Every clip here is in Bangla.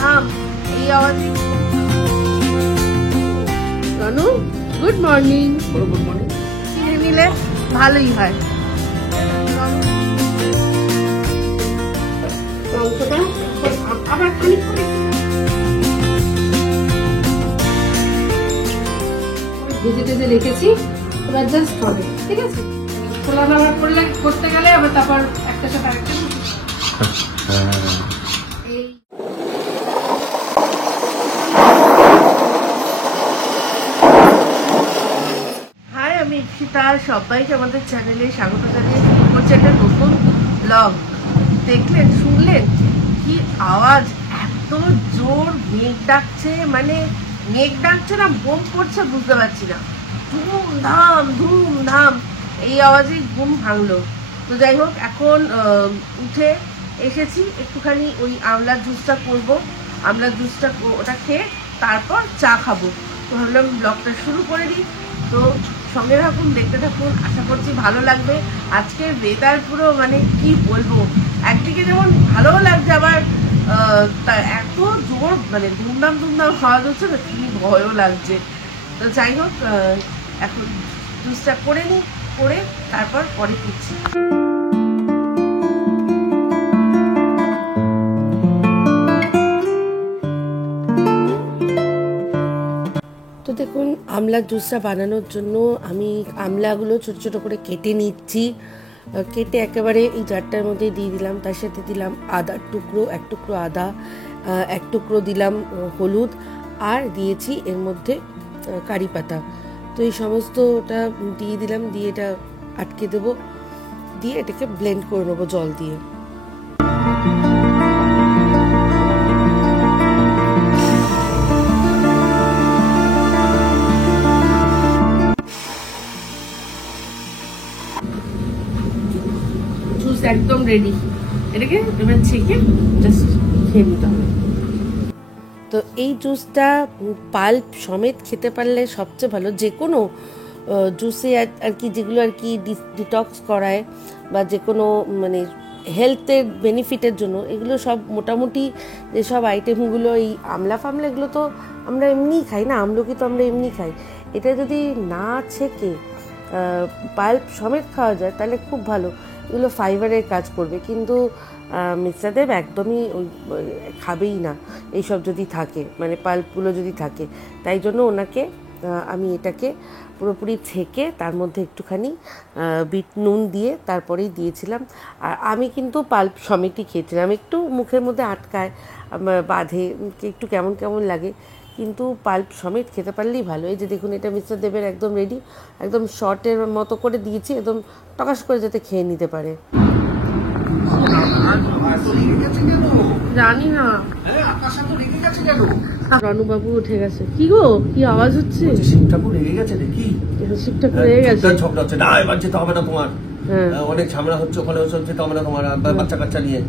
ধাম এই আওয়াজে। Ronu good morning. Good morning. কিনে নিলে ভালোই হয়। আবার খানিক করে ভেজে টেজে রেখেছি, ওরা জাস্ট হবে। ঠিক আছে, খোলা নাড়া করতে গেলে আবার তারপর একটা সাথে আরেকটা। হাই, আমি ইপ্সিতা, সবাইকে আমাদের চ্যানেলে স্বাগত জানিয়ে শুরু করছি একটা নতুন ব্লগ। দেখলেন, শুনলেন কি আওয়াজ, এত জোর মেঘ ডাকছে, মানে মেঘ ডাকছে না বোম পড়ছে বুঝতে পারছি না, ধুমধাম ধুমধাম এই আওয়াজেই ঘুম ভাঙলো। তো যাই হোক, এখন উঠে এসেছি, একটুখানি ওই আমলার জুসটা করবো, আমলার জুসটা ওটা খেয়ে তারপর চা খাবো। তো ভাবলাম ব্লগটা শুরু করে দিই। তো সঙ্গে থাকুন, দেখতে থাকুন, আশা করছি ভালো লাগবে। আজকের ওয়েদার পুরো মানে কি বলবো, একদিকে যেমন ভালোও লাগছে, আবার এত জোর মানে ধুমধাম ধুমধাম আওয়াজ হচ্ছে না, কি ভয়ও লাগছে। তো যাই হোক, এখন জুসটা করে নিই, করে তারপর পরে ফিরছি। তো দেখুন, আমলার জুসটা বানানোর জন্য আমি আমলাগুলো ছোট ছোট করে কেটে নিচ্ছি। কেটে একেবারে এই জারটার মধ্যে দিয়ে দিলাম। তার সাথে দিলাম আদার টুকরো, এক টুকরো আদা, এক টুকরো দিলাম হলুদ, আর দিয়েছি এর মধ্যে কারি পাতা। তো এই সমস্তটা দিয়ে দিলাম, দিয়ে এটা আটকে দেবো, দিয়ে এটাকে ব্লেন্ড করে নেবো জল দিয়ে। জুস একদম রেডি, এটাকে এবার ছেঁকে জাস্ট খেয়ে নিতে হবে। তো এই জুসটা পাল্প সমেত খেতে পারলে সবচেয়ে ভালো। যে কোনো জুসে আর কি, যেগুলো আর কি ডিটক্স করায় বা যে কোনো মানে হেলথের বেনিফিটের জন্য, এগুলো সব মোটামুটি যেসব আইটেমগুলো, এই আমলা ফামলা এগুলো তো আমরা এমনিই খাই না, আমলকি তো আমরা এমনি খাই। এটা যদি না ছেঁকে পাল্প সমেত খাওয়া যায় তাহলে খুব ভালো, এগুলো ফাইবারের কাজ করবে। কিন্তু মিস্টার দেব একদমই ওই খাবেই না এইসব যদি থাকে, মানে পাল্পগুলো যদি থাকে। তাই জন্য ওনাকে আমি এটাকে পুরোপুরি ছেঁকে তার মধ্যে একটুখানি বিট নুন দিয়ে তারপরেই দিয়েছিলাম। আর আমি কিন্তু পাল্প সমেতই খেয়েছিলাম। একটু মুখের মধ্যে আটকায়, বাঁধে, একটু কেমন কেমন লাগে, কিন্তু পাল্প সমেত খেতে পারলেই ভালো। এই যে দেখুন, এটা মিস্টার দেবের একদম রেডি, একদম শর্টের মতো করে দিয়েছি, একদম টকাশ করে যাতে খেয়ে নিতে পারে। জানি না, রনুবাবু উঠে গেছে। কি গো, কি আওয়াজ হচ্ছে? শিব ঠাকুর রেগে গেছে নাকি? শিব ঠাকুর রেগে গেছে, ঝগড়া হচ্ছে না, এবার যেতে হবে না তোমার, অনেক ঝামেলা হচ্ছে ওখানে, যেতে হবে না তোমার বাচ্চা কাচ্চা নিয়ে।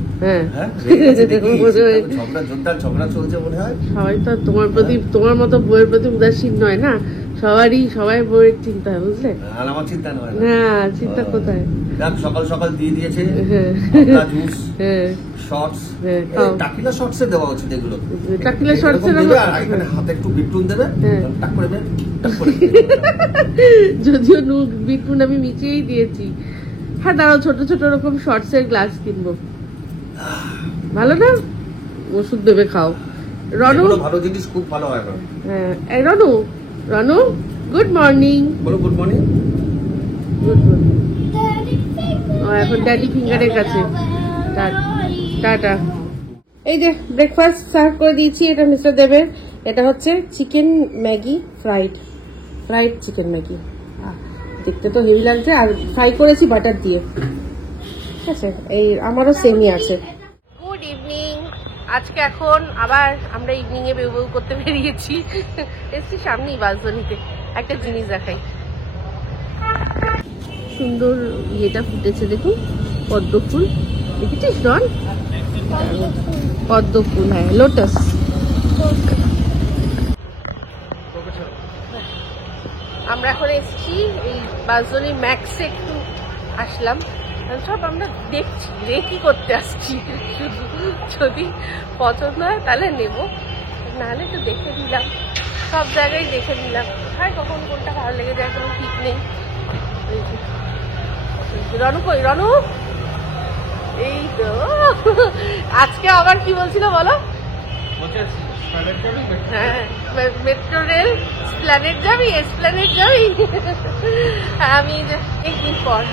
ঝগড়া জোরদার ঝগড়া চলছে মনে হয়। সবাই তো তোমার প্রতি, তোমার মতো বইয়ের প্রতি উদাসীন নয় না, সবাই বইয়ের চিন্তা হয়, বুঝলে? আর আমার চিন্তা নয় না, চিন্তা কোথায়। সকাল সকাল দিয়ে দিয়েছে জুস, শর্টস, টাকিলা শর্টসে দেওয়া উচিত এগুলো। টাকিলা শর্টসে দেবে, আর এখানে হাতে একটু বিটনুন দেবে, টাক করে দেবে, টাক করে। যদিও বিটনুন আমি মিশিয়েই দিয়েছি। হ্যাঁ, দাঁড়াও, ছোট ছোট রকম শর্টসের গ্লাস কিনবো, ভালো না? ওষুধ দেবে, খাও। রনু, ভালো জিনিস খুব ভালো হয়। হ্যাঁ, এই রনু গুড মর্নিং। বলো গুড মর্নিং। Good morning. এখন ড্যাডি ফিঙ্গারের কাছে। টাটা। এই যে ব্রেকফাস্ট সার্ভ করে দিয়েছি, এটা মিস্টার দেবের। এটা হচ্ছে chicken Maggi, fried chicken Maggi. দেখতে তো হেভি লাগছে, আর ফ্রাই করেছি বাটার দিয়ে। ঠিক আছে, এই আমারও সেমই আছে। Good evening. আজকে এখন আবার আমরা ইভিনিং এ বেউ করতে বেরিয়েছি। এসছি সামনেই বাসজনিতে, একটা জিনিস দেখাই। সুন্দর ইয়েটা ফুটেছে, দেখুন, পদ্ম ফুল দেখেছিস ডন? পদ্ম ফুল, হ্যাঁ, লোটাস। আমরা এখন এসেছি এই বাসজনি ম্যাক্সে, একটু আসলাম। সব আমরা দেখছি কি করতে আসছি, শুধু যদি পছন্দ হয় তাহলে নেব, নাহলে তো দেখে নিলাম, সব জায়গায় দেখে নিলাম, কোথায় কখন কোনটা ভালো লেগে যায় কোনো ঠিক নেই। রনু কই, রনু এই তো আজকে আবার কি বলছিল বলো? হ্যাঁ, মেট্রো রেল এসপ্ল্যানেড যাবি, এসপ্ল্যানেড যাবি। আমি একদিন পর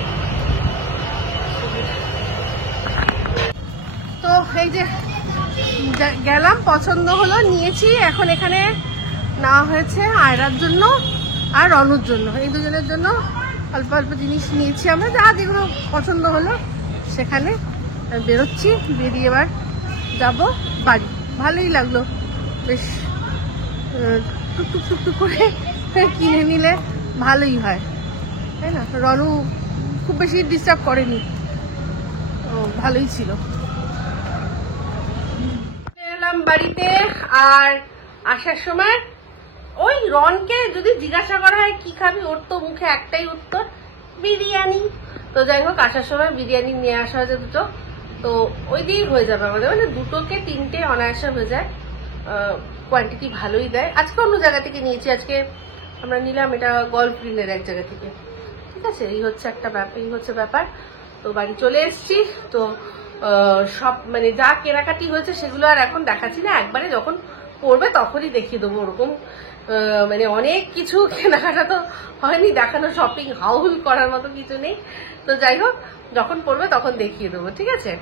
তো এই যে গেলাম, পছন্দ হলো, নিয়েছি। এখন এখানে নেওয়া হয়েছে আয়রার জন্য আর রনুর জন্য, এই দুজনের জন্য অল্প অল্প জিনিস নিয়েছি আমরা, যা যেগুলো পছন্দ হলো সেখানে বেরোচ্ছি। বেরিয়ে এবার যাবো বাড়ি। ভালোই লাগলো, বেশ টুকটুক টুকটুক করে কিনে নিলে ভালোই হয়, তাই না? রনু খুব বেশি ডিস্টার্ব করেনি, ভালোই ছিল। এলাম বাড়িতে, আর আসার সময় ওই রনকে যদি জিজ্ঞাসা করা হয় কি খাবি, ওর তো মুখে একটাই উত্তর, বিরিয়ানি। তো যাই হোক, আসার সময় বিরিয়ানি নিয়ে আসা হয়েছে দুটো, তো ওই দিয়েই হয়ে যাবে আমাদের, মানে দুটোকে তিনটে অনায়াসে হয়ে যায়, কোয়ান্টিটি ভালোই দেয়। আজকে অন্য জায়গা থেকে নিয়েছি, আজকে আমরা নিলাম এটা গল্ফ গ্রিনের এক জায়গা থেকে, ঠিক আছে? এই হচ্ছে একটা ব্যাপার, এই হচ্ছে ব্যাপার। তো বাড়ি চলে এসছি, তো সব মানে যা কেনাকাটি হয়েছে সেগুলো আর এখন দেখাচ্ছি না, একবারে যখন পড়বে তখনই দেখিয়ে দেবো। ওরকম মানে অনেক কিছু কেনাকাটা তো হয়নি দেখানো, শপিং হাউল করার মতো কিছু নেই। তো যাই হোক, যখন পড়বে তখন দেখিয়ে দেবো, ঠিক আছে?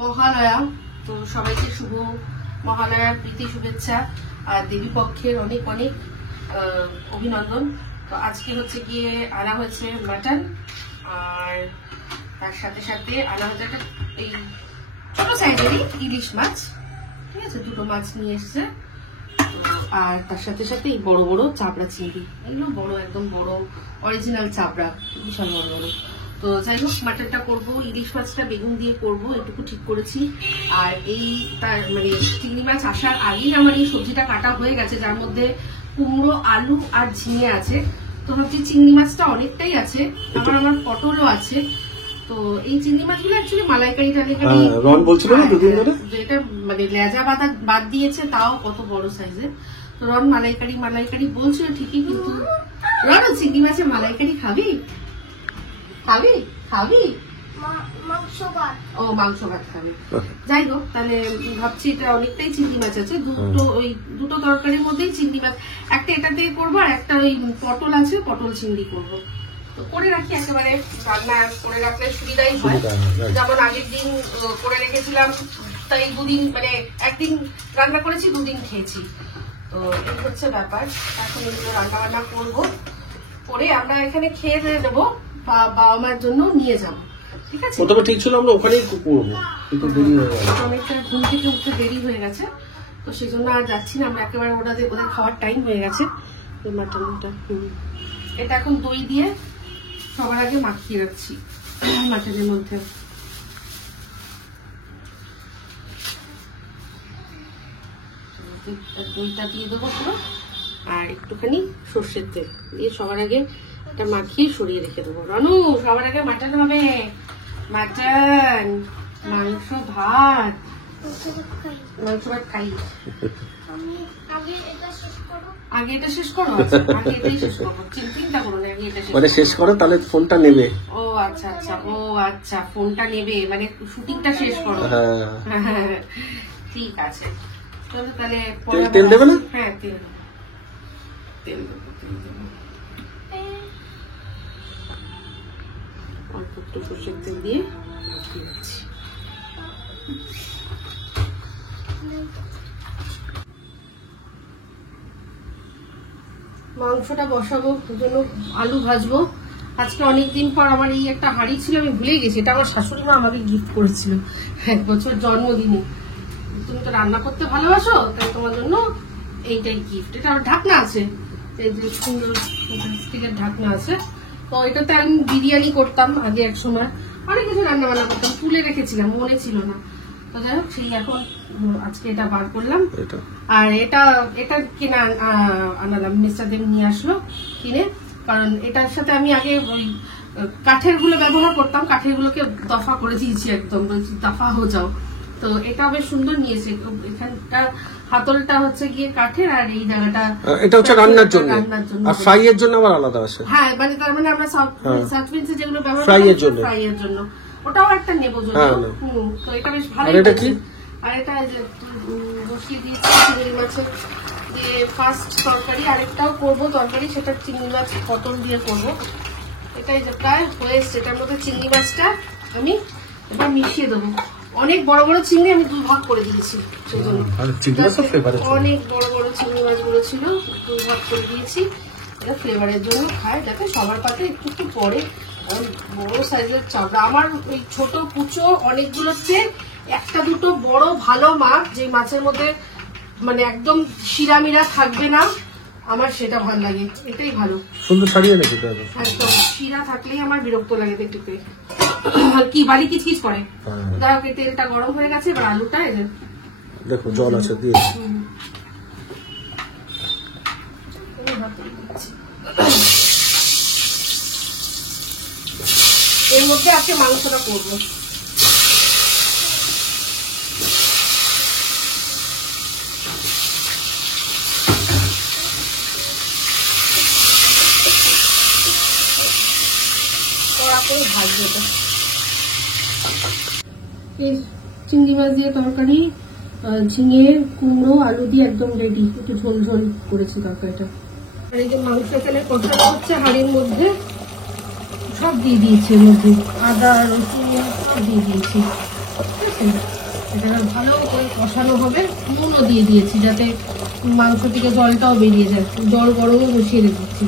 মহালয়া, তো সবাইকে শুভ মহালয়া, প্রীতি শুভেচ্ছা, আর দেবী পক্ষের অনেক অনেক অভিনন্দন। তো আজকে হচ্ছে গিয়ে আনা হয়েছে মাটন, আর তার সাথে সাথে আনা হয়েছে একটা এই ছোট সাইজেরই ইলিশ মাছ, ঠিক আছে? দুটো মাছ নিয়ে এসছে। আর তার সাথে সাথে এই বড় বড় চাপড়া চিংড়ি, এগুলো বড়, একদম বড় অরিজিনাল চাপড়া, বিশাল বড় বড়। তো যাই হোক, মাটনটা করবো, ইলিশ মাছটা বেগুন দিয়ে করবো, এটুকু ঠিক করেছি। আর এই তার মানে চিংড়ি মাছ আসার আগেই আমার এই সবজিটা কাটা হয়ে গেছে, যার মধ্যে কুমড়ো, আলু আর ঝিঙে আছে। তো ভাবছি চিংড়ি মাছটা অনেকটাই আছে, আবার আমার পটলও আছে। তো এই চিংড়ি মাছগুলো অ্যাকচুয়ালি মালাইকারি টালাইকারি, রন বলছিল না দুদিন ধরে, যেটা মানে লেজা বাদ দিয়েছে, তাও কত বড় সাইজের। তো রন মালাইকারি বলছিল ঠিকই, কিন্তু রন চিংড়ি মাছে মালাইকারি খাবি? খাবি খাবি ও মাংস ভাত খাবি। যাই হোক, তাহলে ভাবছি এটা অনেকটাই চিংড়ি মাছ আছে, দুটো তরকারির মধ্যেই চিংড়ি মাছ, একটা এটা দিয়ে করবো, আর একটা ওই পটল আছে, পটল চিংড়ি করবো। তো করে রাখি, একেবারে রান্না করে রাখলে সুবিধাই হয়। যেমন আগের দিন করে রেখেছিলাম, তাই দুদিন মানে একদিন রান্না করেছি, দুদিন খেয়েছি। তো এই হচ্ছে ব্যাপার। এখন এগুলো রান্না বান্না করবো, করে আমরা এখানে খেয়ে দিয়ে দেবো, বাবা মার জন্য নিয়ে যাবো, ঠিক আছে? প্রথমে ঠিক ছিল আমরা ওখানেই করবো, কিন্তু দেরি হয়ে গেছে, অনেকটা ঘুম থেকে উঠতে দেরি হয়ে গেছে, তো সেই জন্য আর যাচ্ছি না আমরা, একেবারে ওদের খাওয়ার টাইম হয়ে গেছে। মাটনটা এটা এখন দই দিয়ে সবার আগে মাখিয়ে রাখছি মাটনের মধ্যে। দইটা দিয়ে দেবো পুরো, আর একটুখানি সর্ষের তেল দিয়ে সবার আগে এটা মাখিয়ে সরিয়ে রেখে দেবো। রনু, সবার আগে মাটন হবে, মাটন, মাংস ভাত, খাই। আগে এটা শেষ করো, আগে এটাই শেষ করবো, চিন্তা করো না, আগে এটা শেষ করো, তাহলে ফোনটা নেবে। ও আচ্ছা আচ্ছা, ও আচ্ছা, ফোনটা নেবে মানে শুটিংটা শেষ করো, ঠিক আছে। তাহলে তেল দেবে না? হ্যাঁ, তেল দেবো, অল্প একটু সরষের তেল দিয়ে দিচ্ছি। মাংসটা বসাবো, জন্য আলু ভাজবো। আজকে অনেকদিন পর আমার এই একটা হাঁড়ি ছিল, আমি ভুলে গেছি, এটা আমার শাশুড়ি মা আমাকে গিফট করেছিল 1 বছর জন্মদিনে। তুমি তো রান্না করতে ভালোবাসো, তাই তোমার জন্য এইটাই গিফট। এটা আমার ঢাকনা আছে, এই যে সুন্দর স্টিলের ঢাকনা আছে। তো এটাতে আমি বিরিয়ানি করতাম আগে, এক সময় অনেক কিছু রান্না বান্না করতাম, তুলে রেখেছিলাম, মনে ছিল না। তো যাই হোক, সেই এখন আজকে এটা বার করলাম। আর এটা কিনা আনালাম, মিস্টার দেব নিয়ে আসলো কিনে, কারণ এটার সাথে আমি আগে ওই কাঠের গুলো ব্যবহার করতাম, কাঠের গুলোকে দফা করে দিয়েছি, একদম দফা হয়ে যাও। তো এটা বেশ সুন্দর নিয়েছে। এখানকার হাতলটা হচ্ছে গিয়ে কাঠের, আর এই জায়গাটা এটা হচ্ছে রান্নার জন্য, আর ফ্রাই এর জন্য আবার আলাদা আছে। হ্যাঁ, মানে তার মানে আমরা সাউথ ফ্রেঞ্চে যেগুলো ব্যবহার ফ্রাই করি এর জন্য, ফ্রাই এর জন্য ওটাও একটা নেবো যদি। তো এটা বেশ ভালো। আর এটা কি? আর এটা যে বসিয়ে দিয়েছি চিংড়ি মাছের দিয়ে ফার্স্ট তরকারি, আরেকটাও করবো তরকারি, সেটা চিংড়ি মাছ পটল দিয়ে করবো। এটাই যে প্রায় হয়ে এসছে। এটার মধ্যে চিংড়ি মাছটা আমি এবার মিশিয়ে দেবো। অনেক বড় বড় চিংড়ি আমি 2 ভাগ করে দিয়েছি, সেজন্য অনেক বড় বড় চিংড়ি মাছগুলো ছিল, 2 ভাগ করে দিয়েছি। এটা ফ্লেভারের জন্য খায়, যাতে সবার পাতে একটু একটু পরে। বড় সাইজের চাপড়া আমার ওই ছোট কুচো অনেকগুলো চেয়ে একটা দুটো বড় ভালো মাছ, যে মাছের মধ্যে মানে একদম শিরামিরা থাকবে না, আমার সেটা ভালো লাগে। এটাই ভালো, সুন্দর ছাড়িয়ে নাকি একদম শিরা থাকলেই আমার বিরক্ত লাগে দেখতে, কি বালি কিচকিচ করে। যাই হোক, তেলটা গরম হয়ে গেছে, এবার আলুটা দেখো জল আছে দিয়ে এর মধ্যে আজকে মাংসটা করবো। চিংড়ি মাছ দিয়ে তরকারি, ঝিঙে কুমড়ো আলু দিয়ে একদম রেডি। একটু ঝোল ঝোল করেছি তরকারিটা। আর এই যে মাংস এখানে কষানো হচ্ছে হাঁড়ির মধ্যে, সব দিয়ে দিয়েছি এর মধ্যে, আদা রসুন সব দিয়ে দিয়েছি। ঠিক আছে, এটা ভালো করে কষানো হবে। নুনও দিয়ে দিয়েছি যাতে মাংস থেকে জলটাও বেরিয়ে যায়, জল গরমও বসিয়ে রেখেছি।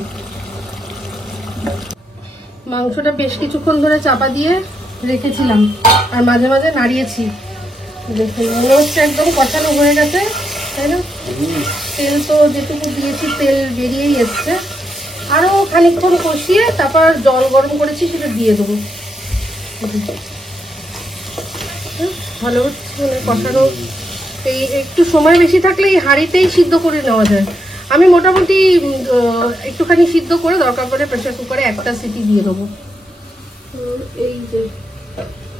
মাংসটা বেশ কিছুক্ষণ ধরে চাপা দিয়ে রেখেছিলাম, আর মাঝে মাঝে নাড়িয়েছি। দেখুন, মনে হচ্ছে একদম কষানো হয়ে গেছে, তাই না? তেল তো যেটুকু দিয়েছি তেল বেরিয়েই এসছে। আরো খানিকক্ষণ কষিয়ে তারপর জল গরম করেছি, সেটা দিয়ে দেবো। ভালো মানে কষানো। এই একটু সময় বেশি থাকলে এই হাঁড়িতেই সিদ্ধ করে নেওয়া যায়। আমি মোটামুটি একটুখানি সিদ্ধ করে দরকার পড়ে প্রেসার কুকারে একটা সিটি দিয়ে দেবো। এই যে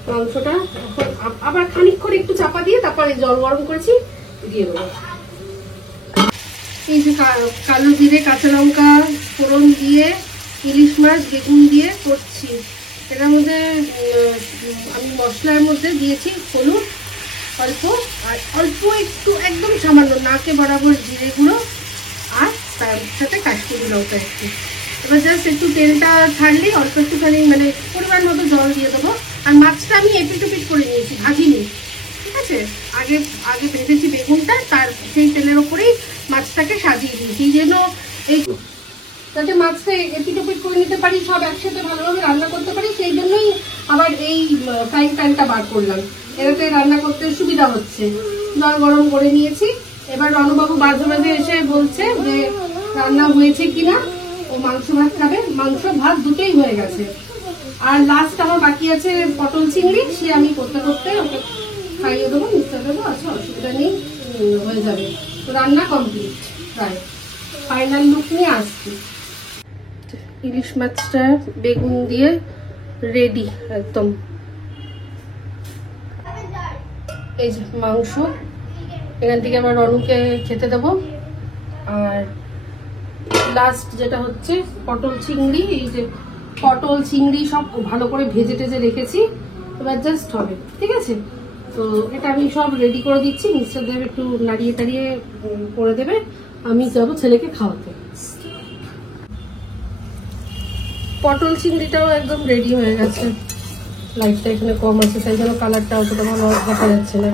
মাংসটা আবার খানিকক্ষণ একটু চাপা দিয়ে তারপরে জল গরম করেছি দিয়ে দেবো। এই যে কালো জিরে কাঁচা লঙ্কা ফোড়ন দিয়ে ইলিশ মাছ বেগুন দিয়ে করছি। এটার মধ্যে আমি মশলার মধ্যে দিয়েছি হলুদ অল্প, আর অল্প একটু একদম সামান্য নাকে বরাবর জিরে গুঁড়ো, আর তার সাথে কাশ্মীরি লঙ্কা একটু। এবার জাস্ট একটু তেলটা ছাড়লেই অল্প একটুখানি মানে পরিমাণ মতো জল দিয়ে দেবো। আর মাছটা আমি এপিট ওপিট করে নিয়েছি, ভাজিনি। ঠিক আছে, আগে আগে ভেজেছি বেগুনটা, তার সেই তেলের ওপরেই মাছটাকে সাজিয়ে দিয়েছি, যেন এই যাতে মাছটা এপিট ওপিট করে নিতে পারি, সব একসাথে ভালোভাবে রান্না করতে পারি। সেই জন্যই আবার এই ফ্রাইং প্যানটা বার করলাম, এটাতে রান্না করতে সুবিধা হচ্ছে। জল গরম করে নিয়েছি। এবার রণবাবু মাঝে মাঝে এসে বলছে যে রান্না হয়েছে কিনা, ও মাংস ভাত খাবে। মাংস ভাত দুটোই হয়ে গেছে, আর লাস্ট আমার বাকি আছে পটল চিংড়ি, সে আমি করতে করতে ওকে খাইয়ে দেবো, মিশতে দেবো। আচ্ছা, অসুবিধা নেই, হয়ে যাবে। রান্না কমপ্লিট, প্রায় ফাইনাল লুক নিয়ে আসছি। ইলিশ মাছটা বেগুন দিয়ে রেডি একদম। এই যে মাংস, এখান থেকে আবার রনুকে খেতে দেবো। আর লাস্ট যেটা হচ্ছে পটল চিংড়ি, এই যে পটল চিংড়ি সব ভালো করে ভেজে টেজে রেখেছি, এবার জাস্ট হবে। ঠিক আছে, তো এটা আমি সব রেডি করে দিচ্ছি। মিস্টার দেব একটু নাড়িয়ে টাড়িয়ে করে দেবে, আমি যাবো ছেলেকে খাওয়াতে। পটল চিংড়িটাও একদম রেডি হয়ে গেছে। লাইটটা এখানে কম আছে, তাই জন্য কালারটা অতটা ভালো দেখা যাচ্ছে না,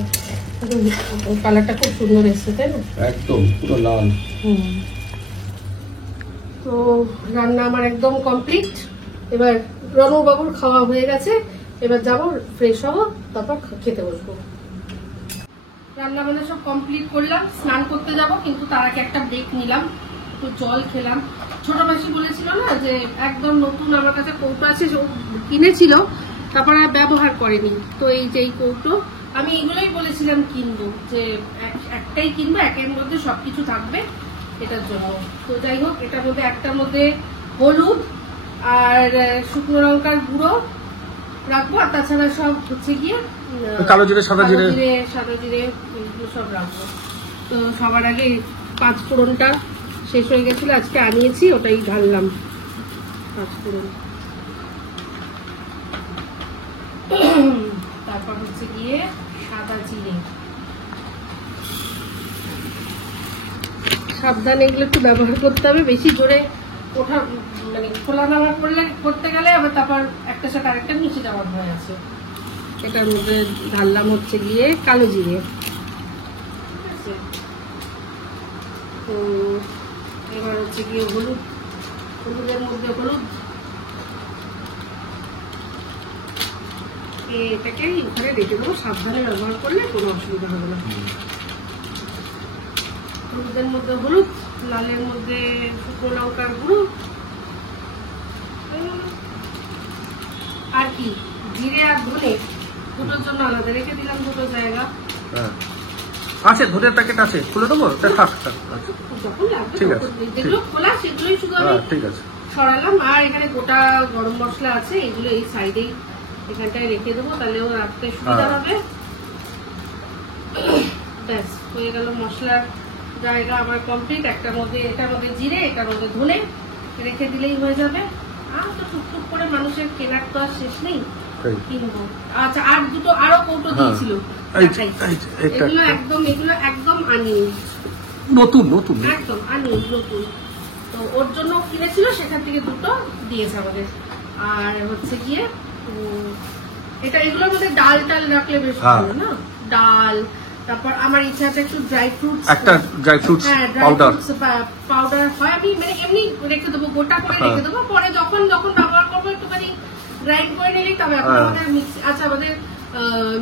কিন্তু কালারটা খুব সুন্দর এসছে, তাই না? একদম পুরো লাল। তো রান্না আমার একদম কমপ্লিট। এবার রণবাবুর খাওয়া হয়ে গেছে, এবার যাবো ফ্রেশ হবো, তারপর খেতে বসবো। রান্না বান্না সব কমপ্লিট করলাম, স্নান করতে যাব, কিন্তু তার আগে একটা ব্রেক নিলাম, একটু জল খেলাম। ছোট মাসি বলেছিল না যে একদম নতুন আমার কাছে কৌটো আছে, কিনেছিল তারপর আর ব্যবহার করেনি। তো এই যে এই কৌটো, আমি এগুলোই বলেছিলাম কিনবো, যে একটাই কিনবো, একের মধ্যে সবকিছু থাকবে এটার জন্য। তো যাই হোক, এটার মধ্যে একটার মধ্যে হলুদ আর শুকনো লঙ্কার গুঁড়ো রাখবো, আর তাছাড়া সব হচ্ছে গিয়ে কালো জিরে, সাদা জিরে, সাদা জিরে এগুলো সব রাখবো। তো সবার আগে 5 ফোড়নটা শেষ হয়ে গেছিল, আজকে আনিয়েছি, ওটাই ঢাললাম 5 ফোড়ন। তারপর হচ্ছে গিয়ে সাদা জিরে, সাবধানে এগুলো একটু ব্যবহার করতে হবে, বেশি জোরে ওঠা মানে খোলা নামা করতে গেলে আবার তারপর একটা সাথে আরেকটা নিচে যাওয়ার ভয় আছে। এটার মধ্যে ঢাললাম হচ্ছে গিয়ে কালো জিরে, ঠিক আছে। তো এবার হচ্ছে গিয়ে হলুদ, হলুদের মধ্যে হলুদ, এটাকে ওখানে রেখে দেবো, সাবধানে ব্যবহার করলে কোনো অসুবিধা হবে না। হলুদের মধ্যে হলুদ, লালের মধ্যে শুকনো লঙ্কার গুঁড়ো, আর কি জিরে আর ধনে দুটোর জন্য আলাদা রেখে দিলাম, দুটো জায়গা আছে। ধনের প্যাকেট আছে, খুলে দেবো? যখন লাগবে ঠিক আছে, যেগুলো খোলা সেগুলোই শুধু আমি ঠিক আছে সরালাম। আর এখানে গোটা গরম মশলা আছে, এগুলো এই সাইডেই এখানটায় রেখে দেবো, তাহলে ও রাখতে সুবিধা হবে। ব্যাস হয়ে গেল মশলার জায়গা আমার কমপ্লিট। একটার মধ্যে, এটার মধ্যে জিরে, এটার মধ্যে ধনে রেখে দিলেই হয়ে যাবে। আর তো টুকটুক করে মানুষের কেনার তো আর শেষ নেই, কিনবো। আচ্ছা, আর দুটো আরো কৌটো দিয়েছিল, এগুলো একদম আনইউজ, নতুন নতুন একদম আনইউজ নতুন। তো ওর জন্য কিনেছিল, সেখান থেকে দুটো দিয়েছে আমাদের। আর হচ্ছে গিয়ে এটা এগুলোর মধ্যে ডাল টাল রাখলে বেশ ভালো না, ডাল। তারপর আমার ইচ্ছা আছে একটু ড্রাই ফ্রুটস, একটা ড্রাই ফ্রুটস পাউডার হয়, আমি মানে এমনি রেখে দেবো, গোটা করে রেখে দেবো, পরে যখন ব্যবহার করবো একটুখানি গ্রাইন্ড করে নিলেই তবে। আমাদের আচ্ছা, আমাদের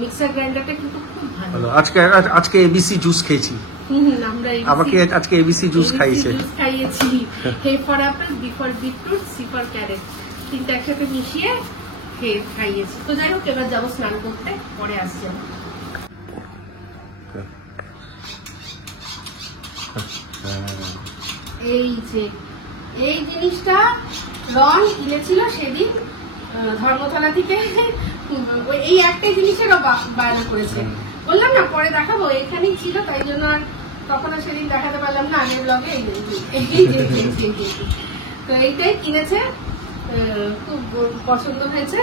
মিক্সার গ্রাইন্ডারটা কিন্তু খুব ভালো। আজকে এবিসি জুস খেয়েছি, আমরা আমাকে আজকে এবিসি জুস খাইয়েছি। A for apple, B for beetroot, C for carrot, তিনটা একসাথে মিশিয়ে খাইয়েছি। তো যাই হোক, এবার যাবো স্নান করতে, পরে আসছি। এই যে এই জিনিসটা রন কিনেছিল সেদিন ধর্মতলা থেকে, এই একটাই জিনিসেরও বায়না করেছে। বললাম না পরে দেখাবো, এখানেই ছিল, তাই জন্য আর তখন আর সেদিন দেখাতে পারলাম না আগের ব্লগে। তো এইটাই কিনেছে, খুব পছন্দ হয়েছে।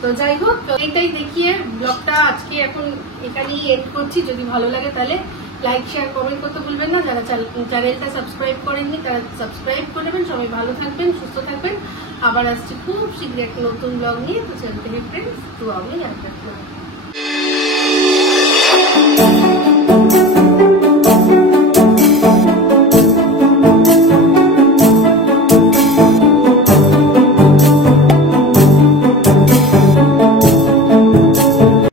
তো যাই হোক, এইটাই দেখিয়ে ব্লগটা আজকে এখন এখানেই এন্ড করছি। যদি ভালো লাগে তাহলে লাইক, শেয়ার, কমেন্ট করতে ভুলবেন না। যারা চ্যানেলটা সাবস্ক্রাইব করেননি তারা সাবস্ক্রাইব করে নেবেন। সবাই ভালো থাকবেন, সুস্থ থাকবেন। আবার আসছি খুব শীঘ্রই একটা নতুন ব্লগ নিয়ে। তো চ্যানেল থেকে ফ্রেন্ডস, তো আমি একটা